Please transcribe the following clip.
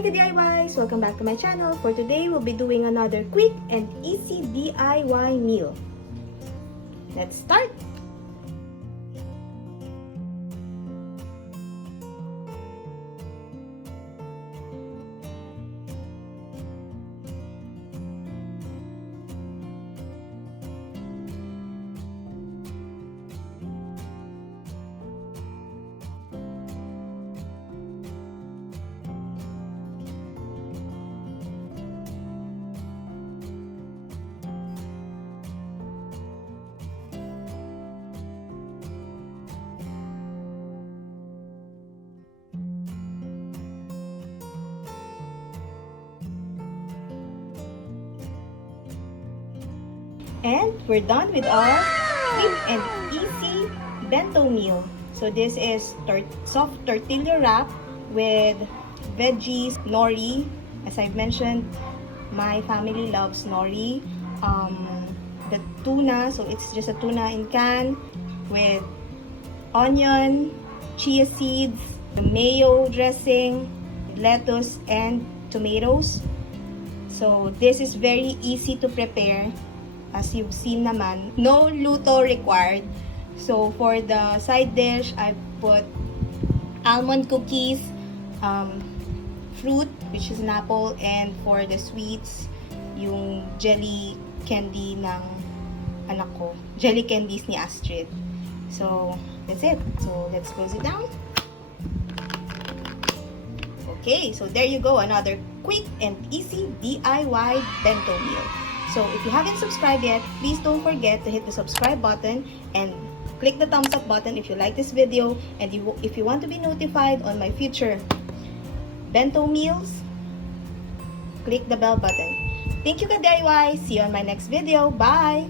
Hi ka-DIYs! Welcome back to my channel. For today, we'll be doing another quick and easy DIY meal. Let's start! And we're done with our quick and easy bento meal. So this is soft tortilla wrap with veggies, nori. As I've mentioned, my family loves nori. The tuna, so it's just a tuna in can with onion, chia seeds, the mayo dressing, lettuce, and tomatoes. So this is very easy to prepare. As you've seen naman, no luto required. So for the side dish, I put almond cookies, fruit, which is an apple, and for the sweets, yung jelly candy ng anak ko. Jelly candies ni Astrid. So, that's it. So, let's close it down. Okay, so there you go. Another quick and easy DIY bento meal. So, if you haven't subscribed yet, please don't forget to hit the subscribe button and click the thumbs up button if you like this video. And if you want to be notified on my future bento meals, click the bell button. Thank you ka-DIY! See you on my next video. Bye!